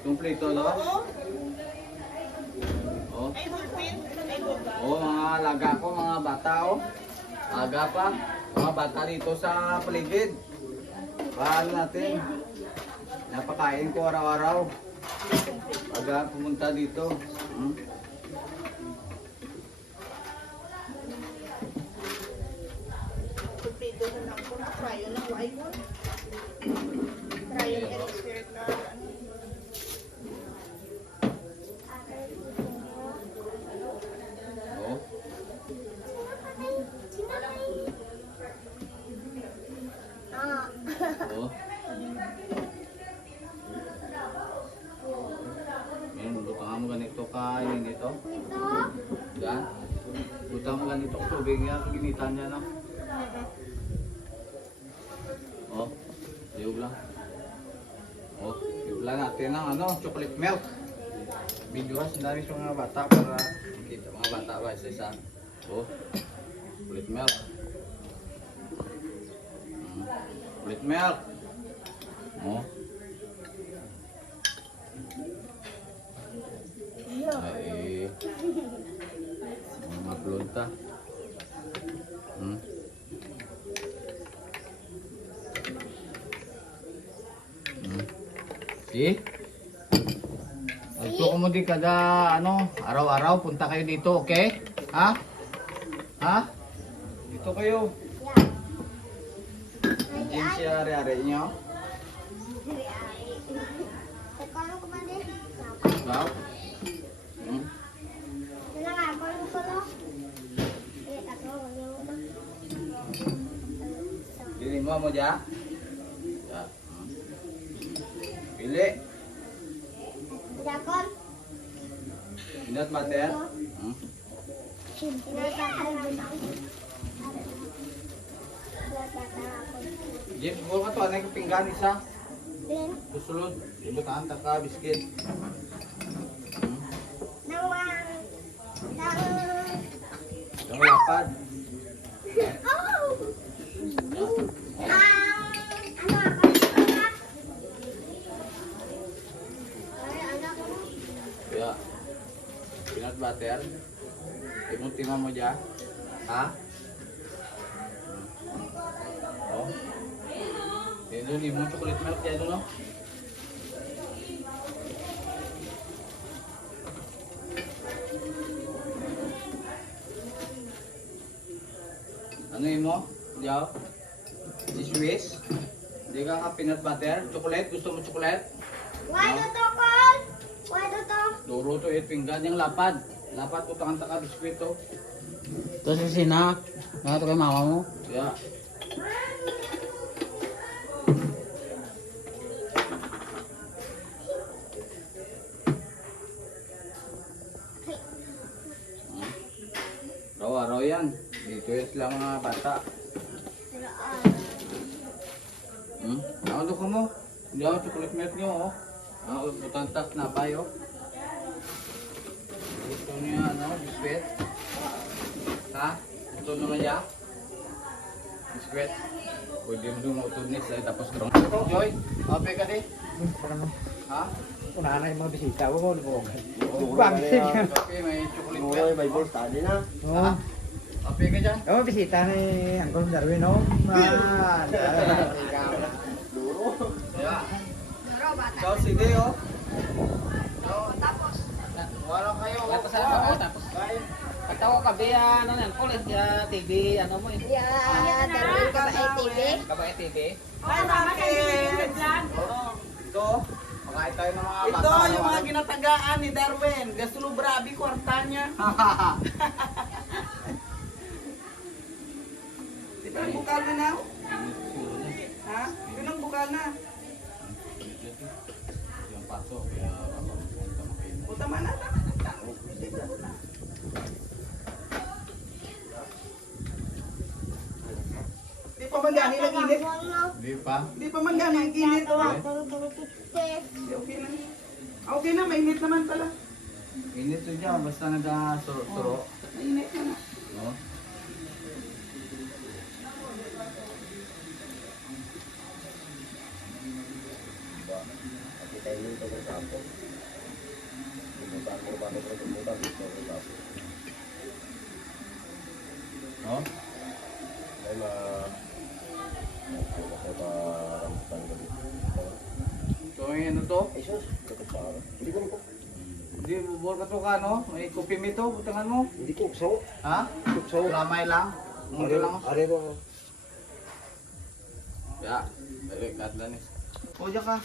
Kumpleto, no? Oo. Oh. Ay, ballpen. Ay, ballpen. Oh, mga alaga ko, mga bata, oh. Aga pa. Mga bata dito sa paligid. Paano natin? Napakain ko araw-araw. Aga pumunta dito. Hmm? Kumpleto na lang po. Trial na. Why mo? Trial and spirit na. ano. Oh. Oh. Yan, butang mo ganito kain nito. Yan. Butang mo ganito ang tubig niya, ginitan niya, no? Oh, ayog lang. Oh, lang natin ng ano, chocolate milk. Video has dari sa mga bata para makita mga bata ba isa isa. Oh, chocolate milk. Mm, chocolate milk. Oh. Ay, mga plunta. Hmm. Hmm. See? Gusto ko mo di kada ano, araw-araw punta kayo dito, okay? Ha? Ha? Dito kayo. Diyan si ari-ari niyo. Ikaw? Hmm? Pili mo mo dya? Ya. Hmm. Pili. Inat mater. Hmm. Jeep, siguro ka to. Anay ko pinggan isa. Susulod. Ibutaan ta ka, biskit. Hmm. Yung lapad. Ya. Imong tingnan mo dyan. Ha? Oh. Yan doon, imong chocolate milk dyan doon, no? Ano yun mo? Diyaw? Swiss? Hindi ka ka peanut butter? Chocolate? Gusto mo chocolate? Duro to it pinggan yung lapad. Lapad ko tangan taka biskwit to. Ito si Sina. Nakita kay mama mo. Ya. Raw-araw yan. Dito yan sila mga bata. Hmm? Ano ko mo? Hindi ako chocolate milk nyo, oh. Utang tak na pa, oh. Gusto niya, ano, biskwit? Ha? Ito naman ya? Biskwit? Pwede mo doon mautod ni sa tapos drone. Joy, happy ka di? Ha? Unahan na yung mga bisita ko, ano po? Oo, Bangsin may, yan. Happy, may chocolate Oo, milk. may balls tadi na. Oo. Ha? Happy ka dyan? Oh, bisita ni Uncle Darwin, oh. Man. Duro. Kaya. Ikaw si Deo. Tapos. Wala kayo. Tapos ano mo? Tapos. Ba ano yan? Kulit ya TV ano mo eh. Babae TV. Ay, bakit? Ito. Makain tayo ng mga Ito yung mga ginatagaan ni Darwin. Gasulo brabi kwarta niya. Ba ang bukal na na? Ha? Yun ang bukal na. Yung paso. Kaya punta makinig. O tama na. tama na, tama na. Di pa man gani ng init. Di pa? Di pa man gani ang init. Okay na. Ah, Okay na, mainit naman pala. Init to dyan. Basta nag-suro-suro. Mainit na. No? tayo dito ng So, yung ano to? Hindi ko po. Hindi, bubor ka to ka, no? May kopi mi to, butangan mo. Hindi ko so. Ha? So. Lamay lang. Mungkin lang. Are ba? Ya, balik kat lanis. Oh, diyan ka.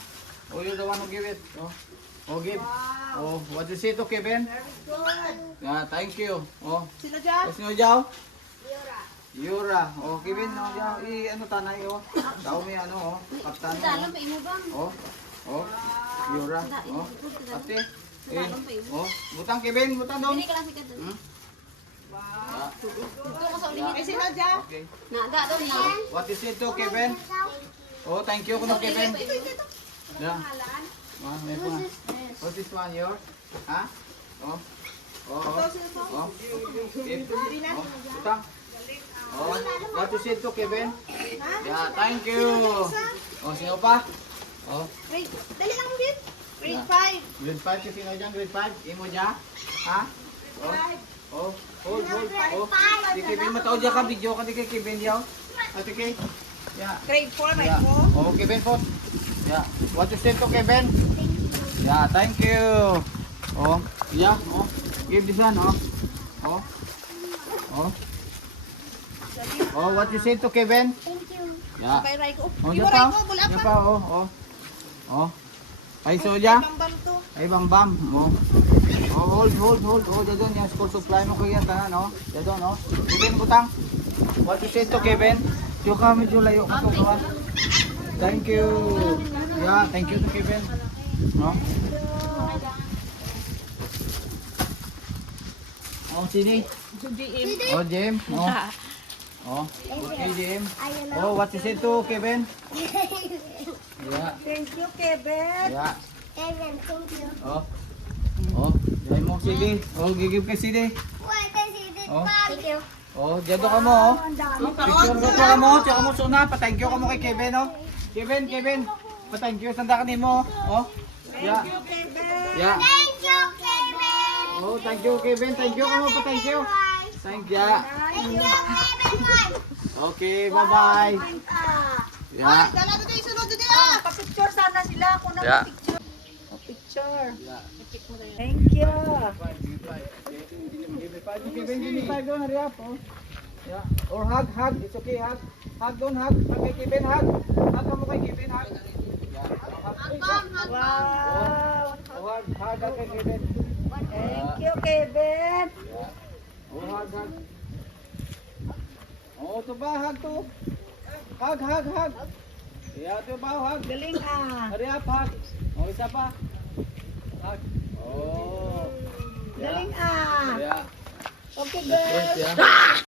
Oh, you're the one who give it. Oh, oh give. Oh, what you say to Kevin? Yeah, thank you. Oh, Sino dyan? Nyo jaw? Yura. Yura. Oh, Kevin, no, jaw. I, ano tanay, oh. Tao may ano, oh. Kaptan mo. Oh. Oh. Oh. Yura. Oh. Ate. Eh. Oh. Butang, Kevin. Butang dong. Hmm? Ah, Eh, sino dyan? okay. Nah, What is it to, Kevin? Oh, thank you, kuno Kevin. Yeah. Ah, may pa. What this one, yours? Ha? Oh. Oh, oh. Oh. Give. Oh, butang. Oh, what is it to, Kevin? Yeah, thank you. Oh, sino pa? Oh, Grade, dali lang din. Grade Yeah. 5. grade 5 si sino dyan? Grade 5? Imo dyan? Ha? Oh. Oh, hold, hold. Oh, si Kevin matao dyan ka, video ka di kay Kevin dyan. Ate kay? Yeah. Grade 4, may Yeah. po. Oh, Kevin po. Yeah. What you say to Kevin? Yeah, thank you. Oh, yeah. Oh, give this one. Oh, oh, oh. Oh, what you say to Kevin? Yeah. Kay Raiko. Oh, Ibo pa. Raiko, bula pa. pa. Oh, oh. Oh. Ay, soja. Bambam to. Ay, bam bam. Oh. Oh, hold, hold, hold. Oh, dyan doon. Yung school supply mo kaya tanan, no? Dyan doon, no? Kevin, butang. What you say to Kevin? Yung ka medyo layo ka to. Thank you. Yeah, thank you to Kevin. No? Oh, sini. Oh, Jim. Oh. Oh, okay, Jim. Oh, what you say to Kevin? Yeah, Thank you, Kevin. yeah. Oh. Oh, dahil mo CD. Oh, gigib kay CD. Oh. Oh, dyan ka mo, oh. Picture ko ka mo, tsaka mo suna, pa-thank you ka mo kay Kevin, oh. Kevin, Kevin, pa-thank you, sanda ka ni mo, oh. Yeah, Thank you, Kevin. yeah. Oh, thank you, Kevin, thank you ka mo, pa-thank you. Thank you. Okay, bye-bye. Yeah. Dala ko tayo sunod din ah. Pa-picture sana sila. Kung na Yeah. picture. Pa-picture. Yeah. Thank you. Oh. Yeah. Or hug, hug, it's okay, hug. Hug doon, hug. Hug kay Kevin, hug. Hug mo kay Kevin, hug. Yeah. Hug, hug. Wow. Oh, hug, hug ka kay Kevin. Thank you, Kevin. Oh, hug, hug. Oh, ito ba, hug to. Hug, hug, hug. Yeah, ito ba, hug. Galing ah. Hurry up, hug. Oh, isa pa. Hug. Oh. Yeah. Galing ah. Yeah. Okay, Yes, girl. yeah.